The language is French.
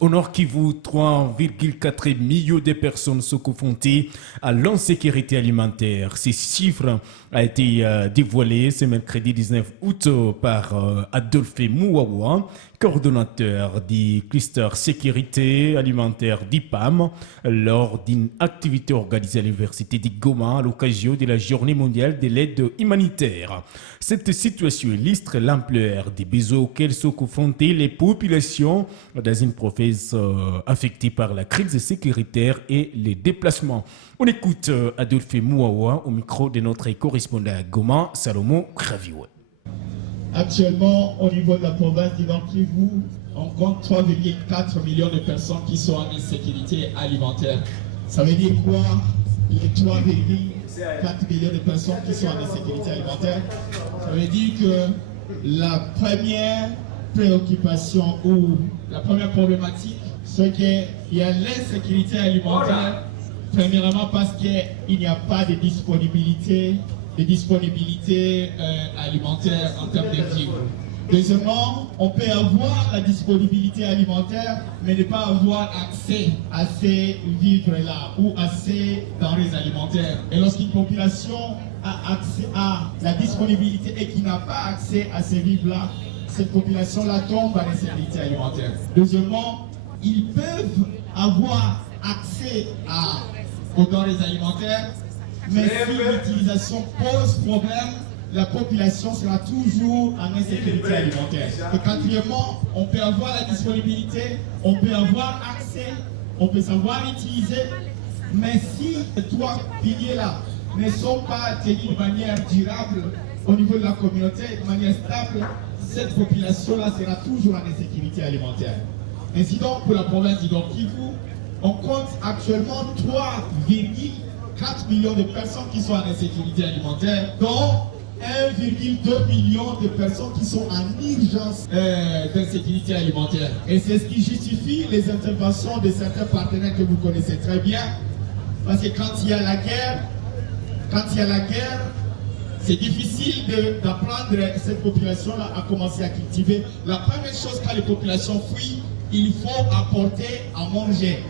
Au Nord Kivu, 3,4 millions de personnes sont confrontées à l'insécurité alimentaire. Ces chiffres ont été dévoilés ce mercredi 19 août par Adolphe Mouawa, coordonnateur du cluster sécurité alimentaire d'IPAM, lors d'une activité organisée à l'université de Goma à l'occasion de la journée mondiale de l'aide humanitaire. Cette situation illustre l'ampleur des besoins auxquels sont confrontées les populations dans une province affectée par la crise sécuritaire et les déplacements. On écoute Adolphe Mouawa au micro de notre correspondant à Goma, Salomon Kraviwe. Actuellement, au niveau de la province du Nord Kivu, on compte 3,4 millions de personnes qui sont en insécurité alimentaire. Ça veut dire quoi? Les 3,4 millions de personnes qui sont en insécurité alimentaire, ça veut dire que la première préoccupation ou la première problématique, c'est qu'il y a l'insécurité alimentaire, premièrement parce qu'il n'y a pas de disponibilité alimentaire en termes de vivres. Deuxièmement, on peut avoir la disponibilité alimentaire, mais ne pas avoir accès à ces vivres-là ou à ces denrées alimentaires. Et lorsqu'une population a accès à la disponibilité et qui n'a pas accès à ces vivres-là, cette population-là tombe à l'insécurité alimentaire. Deuxièmement, ils peuvent avoir accès aux denrées alimentaires, mais si l'utilisation pose problème, la population sera toujours en insécurité alimentaire. Et quatrièmement, on peut avoir la disponibilité, on peut avoir accès, on peut savoir utiliser, mais si ces trois piliers-là ne sont pas tenus de manière durable au niveau de la communauté, de manière stable, cette population-là sera toujours en insécurité alimentaire. Ainsi donc, pour la province du Nord Kivu, on compte actuellement 3,4 millions de personnes qui sont en insécurité alimentaire, dont 1,2 million de personnes qui sont en urgence d'insécurité alimentaire. Et c'est ce qui justifie les interventions de certains partenaires que vous connaissez très bien, parce que quand il y a la guerre, c'est difficile d'apprendre cette population-là à commencer à cultiver. La première chose, quand les populations fuient, il faut apporter à manger.